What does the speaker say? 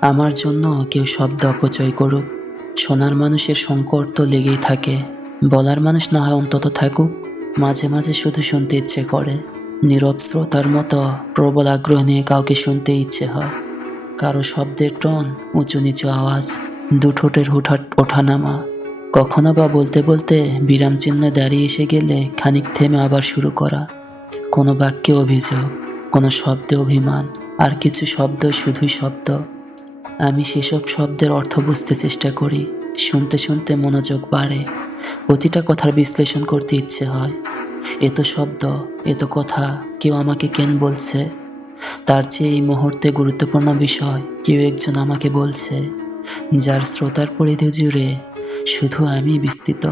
আমার জন্য কেউ শব্দ অপচয় করুক। শোনার মানুষের সংকট তো লেগেই থাকে। বলার মানুষ না হয় অন্তত থাকুক। মাঝে মাঝে শুধু শুনতে ইচ্ছে করে। নীরব শ্রোতার মতো প্রবল আগ্রহ নিয়ে কাউকে শুনতে ইচ্ছে হয়। কারও শব্দের টন, উঁচু নিচু আওয়াজ দুঠোঁটের হুঠাট ওঠানামা, কখনো বা বলতে বলতে বিরাম চিহ্নে দাঁড়িয়ে এসে গেলে খানিক থেমে আবার শুরু করা। কোনো বাক্যে অভিযোগ, কোনো শব্দে অভিমান, আর কিছু শব্দ শুধুই শব্দ। আমি সেসব শব্দের অর্থ বুঝতে চেষ্টা করি। শুনতে শুনতে মনোযোগ বাড়ে। প্রতিটা কথার বিশ্লেষণ করতে ইচ্ছে হয়। এত শব্দ এত কথা, কেউ আমাকে কেন বলছে? তার চেয়ে এই মুহূর্তে গুরুত্বপূর্ণ বিষয়, কেউ একজন আমাকে বলছে। যার শ্রোতার পরিধি জুড়ে শুধু আমি বিস্তৃত।